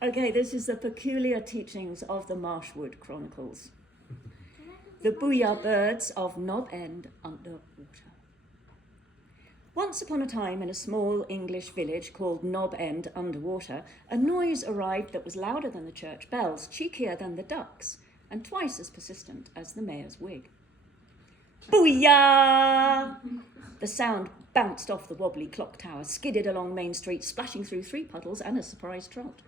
Okay, this is the peculiar teachings of the Marshwood Chronicles. The Booyah Birds of Knob End under water. Once upon a time in a small English village called Knob End under water, a noise arrived that was louder than the church bells, cheekier than the ducks, and twice as persistent as the mayor's wig. Booyah! The sound bounced off the wobbly clock tower, skidded along Main Street, splashing through 3 puddles and a surprise trot,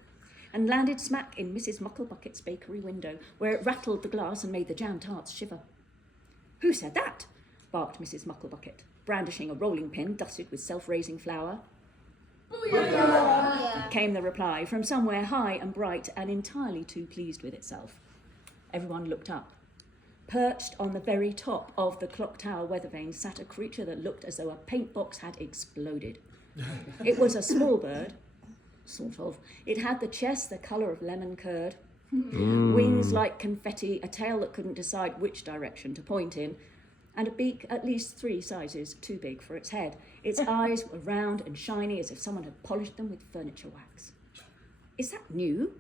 and landed smack in Mrs. Mucklebucket's bakery window, where it rattled the glass and made the jam tarts shiver. "Who said that?" barked Mrs. Mucklebucket, brandishing a rolling pin dusted with self-raising flour. "Booyah!" came the reply from somewhere high and bright and entirely too pleased with itself. Everyone looked up. Perched on the very top of the clock tower weather vane sat a creature that looked as though a paint box had exploded. It was a small bird, sort of. It had the chest the colour of lemon curd, wings like confetti, a tail that couldn't decide which direction to point in, and a beak at least 3 sizes too big for its head. Its eyes were round and shiny as if someone had polished them with furniture wax. "Is that new?"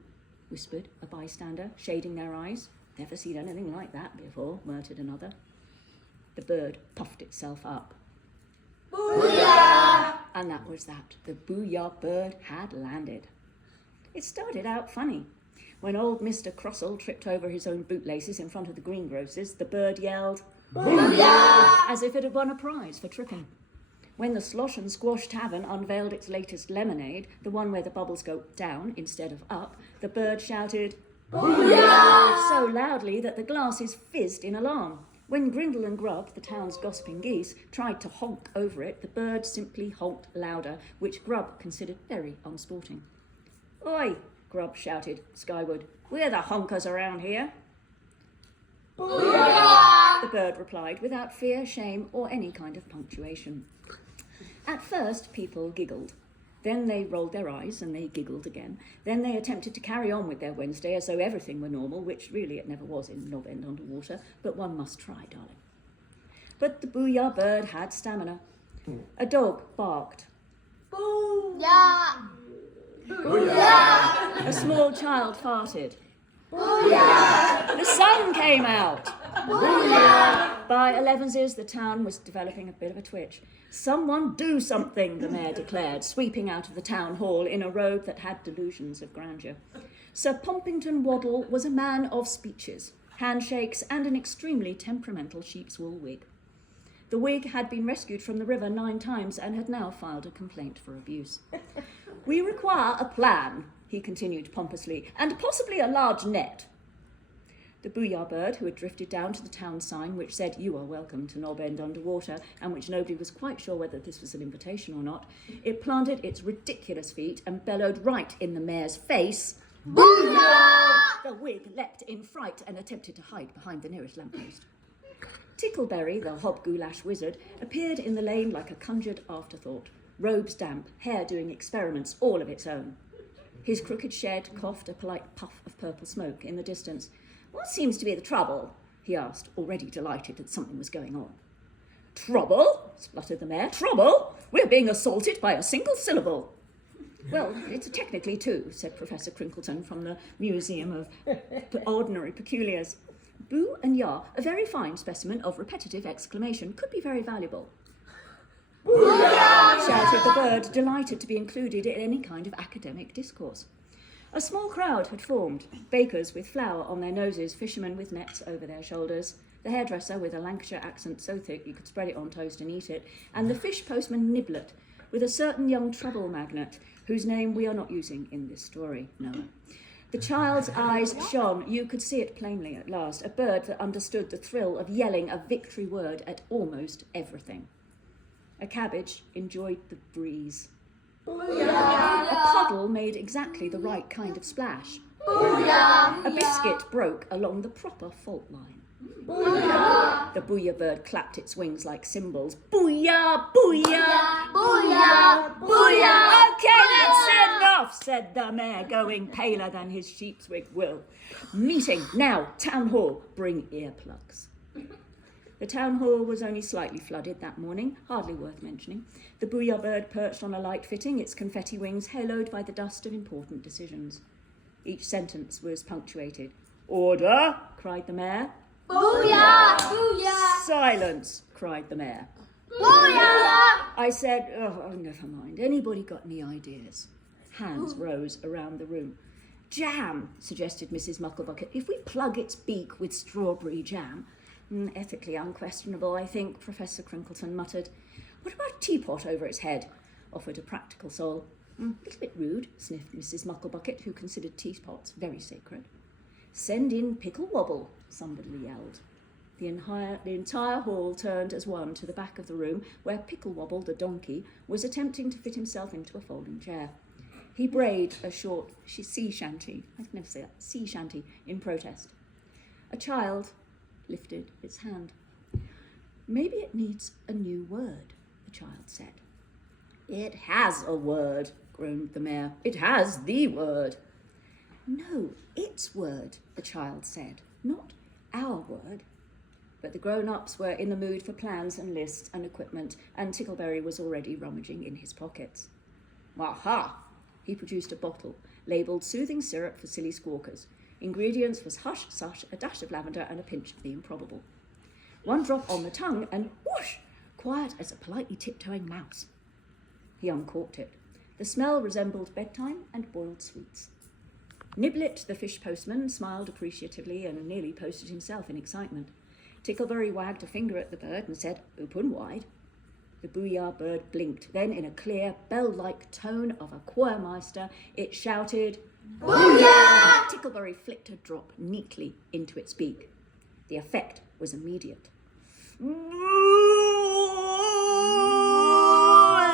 whispered a bystander, shading their eyes. "Never seen anything like that before," muttered another. The bird puffed itself up. "Booyah!" And that was that. The Booyah Bird had landed. It started out funny. When old Mr. Crossell tripped over his own bootlaces in front of the greengrocer's, the bird yelled, "Booyah!" as if it had won a prize for tripping. When the Slosh and Squash Tavern unveiled its latest lemonade, the one where the bubbles go down instead of up, the bird shouted, "Booyah!" so loudly that the glasses fizzed in alarm. When Grindle and Grub, the town's gossiping geese, tried to honk over it, the bird simply honked louder, which Grub considered very unsporting. "Oi!" Grub shouted skyward. "We're the honkers around here." "Booyah!" the bird replied, without fear, shame, or any kind of punctuation. At first, people giggled. Then they rolled their eyes and they giggled again. Then they attempted to carry on with their Wednesday as though everything were normal, which really it never was in Knob End under water, but one must try, darling. But the Booyah Bird had stamina. A dog barked. "Booyah! Booyah!" A small child farted. "Booyah!" The sun came out. "Booyah!" By 11s, the town was developing a bit of a twitch. "Someone do something," the mayor declared, sweeping out of the town hall in a robe that had delusions of grandeur. Sir Pompington Waddle was a man of speeches, handshakes, and an extremely temperamental sheep's wool wig. The wig had been rescued from the river 9 times and had now filed a complaint for abuse. "We require a plan," he continued pompously, "and possibly a large net." The Booyah Bird, who had drifted down to the town sign which said, "You are welcome to Knob End under water," and which nobody was quite sure whether this was an invitation or not, it planted its ridiculous feet and bellowed right in the mayor's face, "Booyah!" The wig leapt in fright and attempted to hide behind the nearest lamppost. Tickleberry, the hobgoulash wizard, appeared in the lane like a conjured afterthought, robes damp, hair doing experiments all of its own. His crooked shed coughed a polite puff of purple smoke in the distance. "What seems to be the trouble?" he asked, already delighted that something was going on. "Trouble?" spluttered the mayor. "Trouble? We're being assaulted by a single syllable." "Well, it's technically 2, said Professor Crinkleton from the Museum of Ordinary Peculiars. "Boo and yah, a very fine specimen of repetitive exclamation, could be very valuable." "Booyah!" shouted the bird, delighted to be included in any kind of academic discourse. A small crowd had formed, bakers with flour on their noses, fishermen with nets over their shoulders, the hairdresser with a Lancashire accent so thick you could spread it on toast and eat it, and the fish postman Niblet, with a certain young trouble magnate, whose name we are not using in this story, no. The child's eyes shone. You could see it plainly at last, a bird that understood the thrill of yelling a victory word at almost everything. A cabbage enjoyed the breeze. "Booyah!" A puddle made exactly the right kind of splash. "Booyah!" A biscuit broke along the proper fault line. "Booyah!" The Booyah Bird clapped its wings like cymbals. "Booyah! Booyah! Booyah! Booyah! Okay, that's enough," said the mayor, going paler than his sheep's wig will. "Meeting now, town hall. Bring earplugs." The town hall was only slightly flooded that morning, hardly worth mentioning. The Booyah Bird perched on a light fitting, its confetti wings haloed by the dust of important decisions. Each sentence was punctuated. "Order!" cried the mayor. Booyah! Booyah! "Silence!" cried the mayor. Booyah! I said, oh, never mind. Anybody got any ideas? Hands rose around the room. "Jam," suggested Mrs. Mucklebucket. "If we plug its beak with strawberry jam." Ethically unquestionable, I think," Professor Crinkleton muttered. "What about a teapot over its head?" offered a practical soul. "A little bit rude," sniffed Mrs. Mucklebucket, who considered teapots very sacred. "Send in Pickle Wobble," somebody yelled. The entire hall turned as one to the back of the room where Pickle Wobble, the donkey, was attempting to fit himself into a folding chair. He brayed a short sea shanty, I can never say that, sea shanty, in protest. A child lifted its hand. "Maybe it needs a new word," the child said. "It has a word," groaned the mayor. "It has the word." "No, its word," the child said, "not our word." But the grown-ups were in the mood for plans and lists and equipment, and Tickleberry was already rummaging in his pockets. "Aha!" He produced a bottle, labelled "Soothing Syrup for Silly Squawkers." Ingredients was hush, sush, a dash of lavender, and a pinch of the improbable. One drop on the tongue, and whoosh! Quiet as a politely tiptoeing mouse. He uncorked it. The smell resembled bedtime and boiled sweets. Niblet, the fish postman, smiled appreciatively and nearly posted himself in excitement. Tickleberry wagged a finger at the bird and said, "Open wide." The Booyah Bird blinked. Then, in a clear, bell-like tone of a choirmeister, it shouted, "Booyah!" Tickleberry flicked a drop neatly into its beak. The effect was immediate.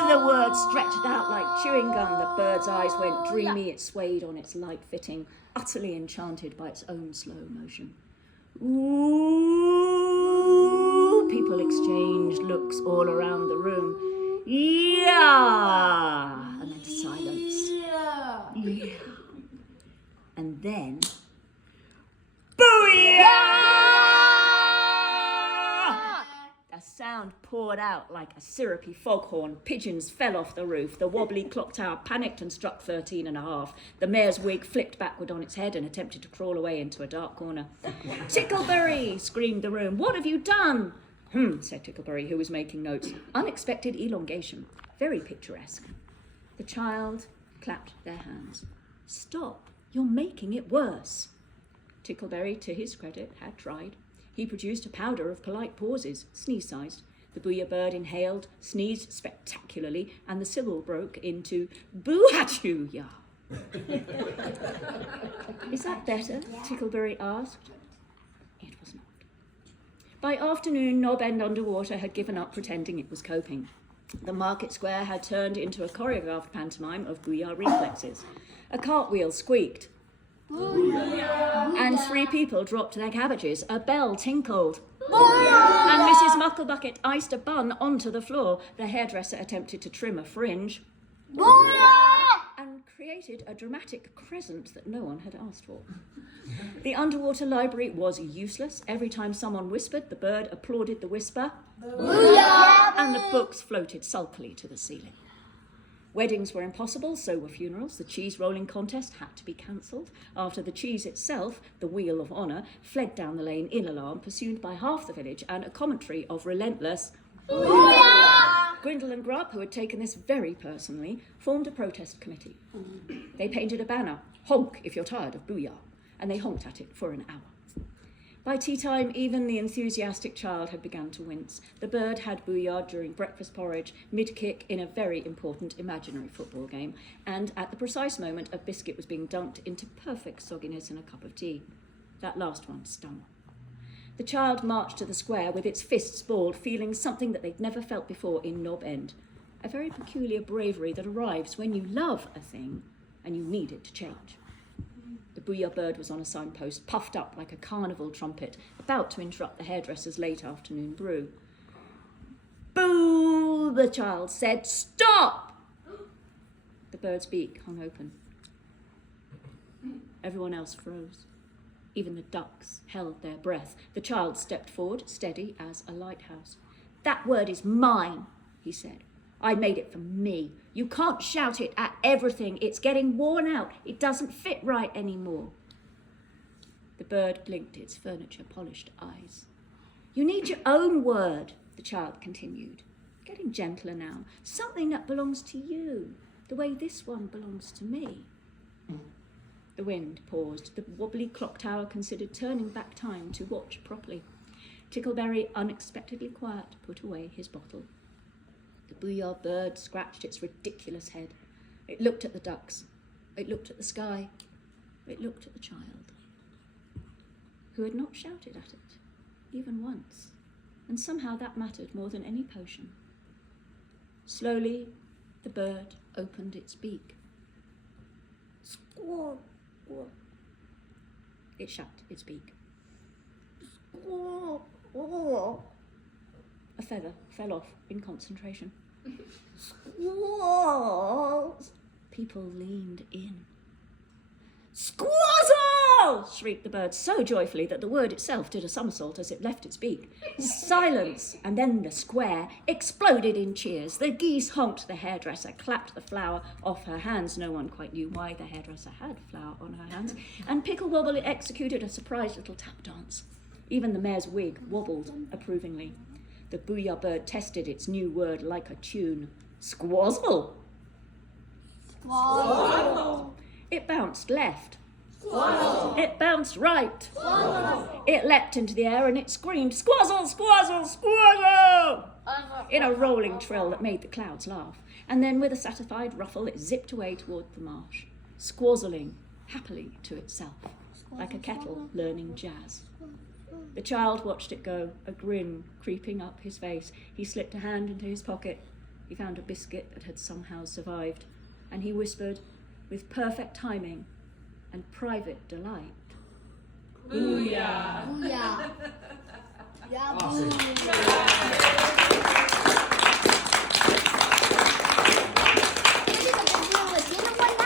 The word stretched out like chewing gum. The bird's eyes went dreamy. It swayed on its light fitting, utterly enchanted by its own slow motion. Ooh! People exchanged looks all around the room. Yeah! And then silence. Yeah. And then, Booyah! A sound poured out like a syrupy foghorn. Pigeons fell off the roof. The wobbly clock tower panicked and struck 13 and a half. The mayor's wig flicked backward on its head and attempted to crawl away into a dark corner. "Tickleberry!" screamed the room. "What have you done?" Said Tickleberry, who was making notes. Unexpected elongation. Very picturesque. The child clapped their hands. "Stop. You're making it worse." Tickleberry, to his credit, had tried. He produced a powder of polite pauses, sneeze-sized. The Booyah Bird inhaled, sneezed spectacularly, and the syllable broke into "Boo-ha-choo-ya." "Is that better?" Tickleberry asked. It was not. By afternoon, Knob End Underwater had given up pretending it was coping. The market square had turned into a choreographed pantomime of Booyah reflexes. A cartwheel squeaked. Booyah! And 3 people dropped their cabbages. A bell tinkled. Booyah! And Mrs. Mucklebucket iced a bun onto the floor. The hairdresser attempted to trim a fringe. Booyah! And created a dramatic crescent that no one had asked for. The underwater library was useless. Every time someone whispered, the bird applauded the whisper. Booyah! And the books floated sulkily to the ceiling. Weddings were impossible, so were funerals. The cheese rolling contest had to be cancelled. After the cheese itself, the Wheel of Honour, fled down the lane in alarm, pursued by half the village, and a commentary of relentless Booyah! Grindle and Grubb, who had taken this very personally, formed a protest committee. They painted a banner, "Honk if you're tired of Booyah," and they honked at it for an hour. By tea time, even the enthusiastic child had begun to wince. The bird had Booyah during breakfast porridge, mid-kick in a very important imaginary football game, and at the precise moment a biscuit was being dunked into perfect sogginess in a cup of tea. That last one stung. The child marched to the square with its fists balled, feeling something that they'd never felt before in Knob End. A very peculiar bravery that arrives when you love a thing and you need it to change. The Booyah Bird was on a signpost, puffed up like a carnival trumpet, about to interrupt the hairdresser's late afternoon brew. "Boo!" the child said. "Stop!" The bird's beak hung open. Everyone else froze. Even the ducks held their breath. The child stepped forward, steady as a lighthouse. "That word is mine," he said. I made it for me. You can't shout it at everything. It's getting worn out. It doesn't fit right anymore. The bird blinked its furniture-polished eyes. You need your own word, the child continued, getting gentler now. Something that belongs to you, the way this one belongs to me. The wind paused. The wobbly clock tower considered turning back time to watch properly. Tickleberry, unexpectedly quiet, put away his bottle. The Booyah Bird scratched its ridiculous head. It looked at the ducks. It looked at the sky. It looked at the child, who had not shouted at it, even once, and somehow that mattered more than any potion. Slowly, the bird opened its beak. Squawk, squawk. It shut its beak. Squawk, squawk. A feather fell off in concentration. Squawk. People leaned in. Squazzle! Shrieked the bird so joyfully that the word itself did a somersault as it left its beak. Silence, and then the square exploded in cheers. The geese honked, the hairdresser clapped the flour off her hands. No one quite knew why the hairdresser had flour on her hands. And Pickle Wobble executed a surprised little tap dance. Even the mare's wig wobbled approvingly. The Booyah Bird tested its new word like a tune. Squazzle! Squazzle. It bounced left. Squazzle. It bounced right. Squazzle. It leapt into the air and it screamed, Squazzle, squazzle, squazzle! In a rolling trill that made the clouds laugh. And then with a satisfied ruffle, it zipped away toward the marsh, squazzling happily to itself, like a kettle learning jazz. The child watched it go, a grin creeping up his face. He slipped a hand into his pocket. He found a biscuit that had somehow survived, and he whispered, with perfect timing and private delight, Booyah! Booyah. Yeah, Awesome. booyah.